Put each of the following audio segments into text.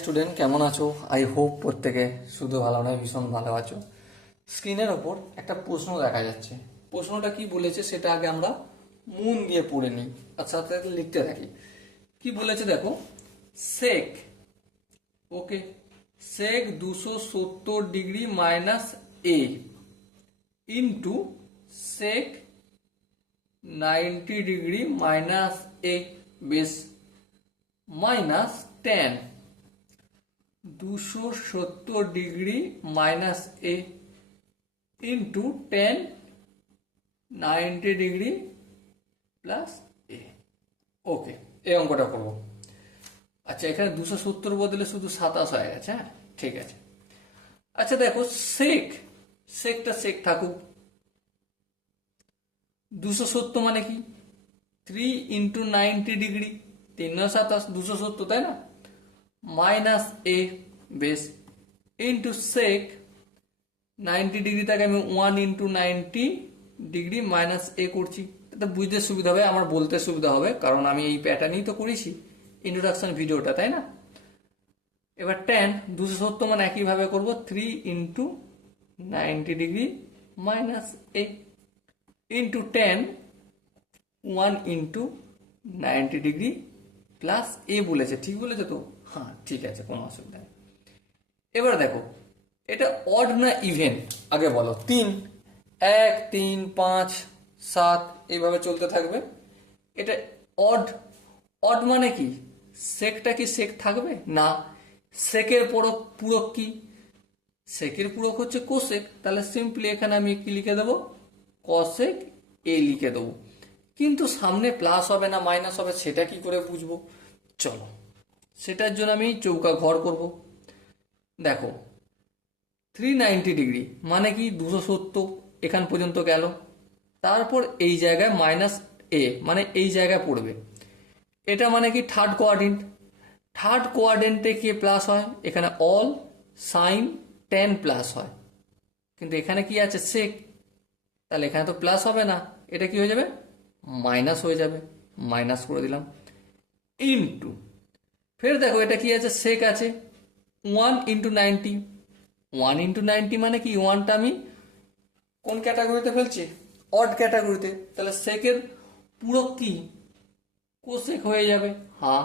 Student কেমন আছো? I hope প্রত্যেকে শুধু ভালো নয়, ভীষণ ভালো আছো। স্ক্রিনের ওপর একটা প্রশ্ন দেখা যাচ্ছে। প্রশ্নটা কি বলেছে সেটা আগে আমরা মন দিয়ে পড়ে নিই, আর সাথে সাথে লিখতে থাকি। কি বলেছে দেখো, সেক, ওকে, সেক 270 ডিগ্রি মাইনাস এ ইন্টু সেক 90 ডিগ্রি মাইনাস এ বেস মাইনাস 270 ডিগ্রি মাইনাস এ ইন্টু 90 ডিগ্রি প্লাস এ। ওকে, এই অঙ্কটা করবো। আচ্ছা, এখানে 270 বদলে শুধু 27 হয়ে গেছে। হ্যাঁ, ঠিক আছে। আচ্ছা দেখো, সেকটা সেক থাকুক। 270 মানে কি? 3 × 90 ডিগ্রি, 3×9 = 27, 270, তাই না? মাইনাস এ বেস ইন্টু সেক 90 ডিগ্রিটাকে আমি 1 × 90 ডিগ্রি মাইনাস এ করছি। এটা বুঝতে সুবিধা হবে, আমার বলতে সুবিধা হবে, কারণ আমি এই প্যাটার্নই তো করেছি ইন্ট্রোডাকশন ভিডিওটা, তাই না? এবার 270 মানে একইভাবে করব, 3 × 90 ডিগ্রি মাইনাস এ ইন্টু 1 × 90 ডিগ্রি প্লাস এ বলেছে, ঠিক বলেছে তো? হ্যাঁ, ঠিক আছে, কোনো অসুবিধা নেই। এবার দেখো, এটা অড না ইভেন আগে বলো। 1 3 5 7 এইভাবে চলতে থাকবে। এটা অড। অড মানে কি? সেকটা কি সেক থাকবে না? সেকের পূরক কি? সেকের পূরক হচ্ছে কোসেক। তাহলে সিম্পলি এখানে আমি কি লিখে দেবো? কসেক এ লিখে দেবো। কিন্তু সামনে প্লাস হবে না মাইনাস হবে, সেটা কি করে বুঝবো? চলো, সেটার জন্য আমি চৌকা ঘর করব। দেখো, 390 ডিগ্রি মানে কি? 270 এখান পর্যন্ত গেল। তারপর এই জায়গায় মাইনাস এ মানে এই জায়গায় পড়বে। এটা মানে কি? Third quadrant. থার্ড কোয়াড্রেন্টে কি প্লাস হয়? এখানে অল সাইন টেন প্লাস হয়, কিন্তু এখানে কি আছে? সেক। তাহলে এখানে তো প্লাস হবে না, এটা কি হয়ে যাবে? মাইনাস হয়ে যাবে। মাইনাস করে দিলাম ইন্টু, ফের দেখো এটা কি আছে? সেক আছে 1 × 90। 1 × 90 মানে কি? ওয়ানটা আমি কোন ক্যাটাগরিতে ফেলছি? অড ক্যাটাগরিতে। তাহলে সেকের পূরক কি? কোসেক হয়ে যাবে। হ্যাঁ,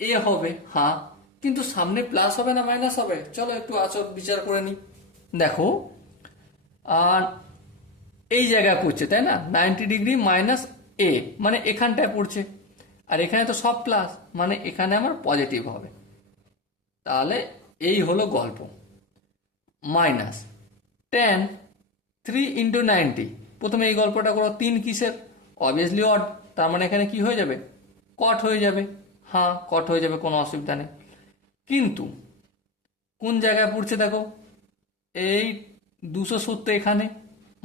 এ হবে। হ্যাঁ, কিন্তু সামনে প্লাস হবে না মাইনাস হবে? চলো একটু আচর বিচার করে নিই। দেখো, আর এই জায়গায় পড়ছে, তাই না? 90 ডিগ্রি মাইনাস এ মানে এখানটায় পড়ছে, আর এখানে তো সব প্লাস, মানে এখানে আমার পজিটিভ হবে। তাহলে এই হলো গল্প। মাইনাস 3 × 90। প্রথমে এই গল্পটা করো। 3 কিসের? অবভিয়াসলি অড, তার মানে এখানে কি হয়ে যাবে? কট হয়ে যাবে। হ্যাঁ, কট হয়ে যাবে, কোনো অসুবিধা নেই। কিন্তু কোন জায়গায় পড়ছে দেখো, এই 270 এখানে,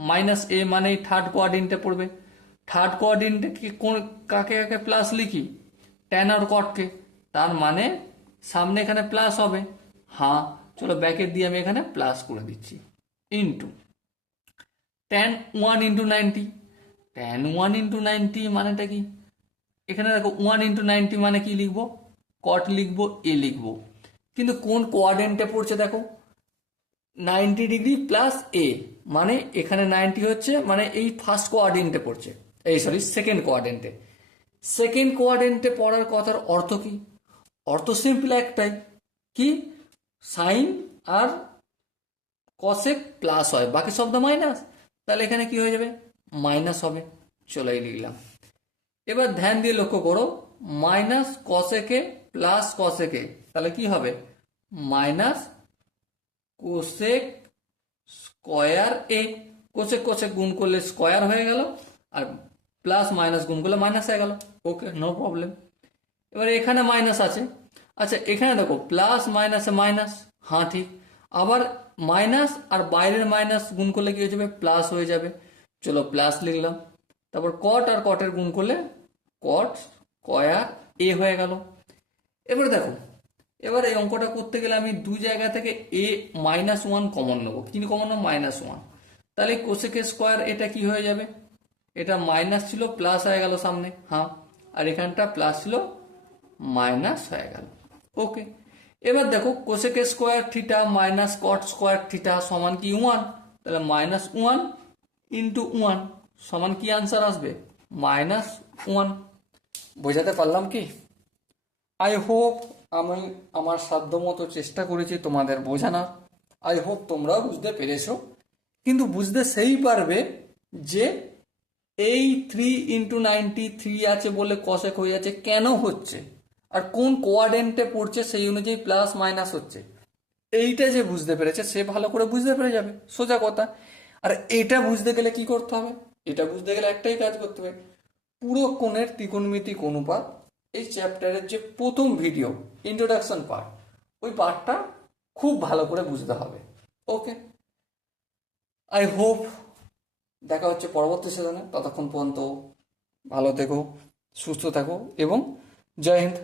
মাইনাস এ মানে এই থার্ড কোয়াড্রেন্টে পড়বে। থার্ড কোয়াড্রেন্টে কি কোন কাকে কাকে প্লাস লিখি? ট্যান আর কটকে। তার মানে সামনে এখানে প্লাস হবে। হ্যাঁ, চলো ব্যাকেট দিয়ে আমি এখানে প্লাস করে দিচ্ছি ইন্টু ট্যান 1 × 90। ট্যান 1 × 90 মানেটা কি? এখানে দেখো 1 × 90 মানে কি লিখবো? কট লিখবো, এ লিখবো। কিন্তু কোন কোয়াড্রেন্টে পড়ছে দেখো, 90 ডিগ্রি প্লাস এ মানে এখানে 90 হচ্ছে, মানে এই ফার্স্ট কোয়াড্রেন্টে পড়ছে, এই সরি সেকেন্ড কোয়াড্রেন্টে। সেকেন্ড কোয়াড্রেন্টে পড়ার কথার অর্থ কি? অর্থ সিম্পল একটাই, কি? সাইন আর কসেক প্লাস হয়, বাকি শব্দ মাইনাস। তাহলে এখানে কি হয়ে যাবে? মাইনাস হবে। চলে লিখলাম। এবার ধ্যান দিয়ে লক্ষ্য করো, মাইনাস কসেকে প্লাস কসেকে, তাহলে কি হবে? মাইনাস কোসেক স্কয়ার এ। কোসেক কোসেক গুণ করলে স্কয়ার হয়ে গেল, আর প্লাস মাইনাস গুণ করলে মাইনাস হয়ে গেল। ওকে, নো প্রবলেম। এবার এখানে মাইনাস আছে। আচ্ছা, এখানে দেখো প্লাস মাইনাসে মাইনাস। হ্যাঁ, ঠিক। আবার মাইনাস আর বাইরের মাইনাস গুণ করলে কি হয়ে যাবে? প্লাস হয়ে যাবে। চলো প্লাস লিখলাম। তারপর কট আর কটের গুণ করলে কট স্কয়ার এ হয়ে গেল। এবারে দেখো, এবার এই অঙ্কটা করতে গেলে আমি দুই জায়গা থেকে এ -1 কমন নেবো। কি কমন নেবো? -1। তাহলে কোসেকের স্কোয়ার এটা কি হয়ে যাবে? এটা মাইনাস ছিল, প্লাস হয়ে গেল সামনে। হ্যাঁ, আর এখানটা প্লাস ছিল, মাইনাস হয়ে গেল। ওকে, এবার দেখো cosec square theta minus cot square theta সমান কি 1, তাহলে -1 ইন্টু 1 সমান কি আনসার আসবে? -1। বোঝাতে পারলাম কি? আই হোপ আমি আমার সাধ্যমতো চেষ্টা করেছি তোমাদের বোঝানোর। আই হোপ তোমরাও বুঝতে পেরেছো। কিন্তু বুঝতে সেই পারবে যে এই 3 × 90 3 আছে বলে কসেক হয়ে যাচ্ছে, কেন হচ্ছে আর কোন কোয়াড্রেন্টে পড়ছে সেই অনুযায়ী প্লাস মাইনাস হচ্ছে, এইটা যে বুঝতে পেরেছে সে ভালো করে বুঝতে পেরে যাবে, সোজা কথা। আর এটা বুঝতে গেলে কি করতে হবে? এটা বুঝতে গেলে একটাই কাজ করতে হবে, পুরো কোণের ত্রিকোণমিতিক অনুপাত এই চ্যাপ্টারের যে প্রথম ভিডিও ইন্ট্রোডাকশন পার্ট, ওই পার্টটা খুব ভালো করে বুঝতে হবে। ওকে, আই হোপ দেখা হচ্ছে পরবর্তী সেশনে। ততক্ষণ পর্যন্ত ভালো থেকো, সুস্থ থাকো এবং জয় হিন্দ।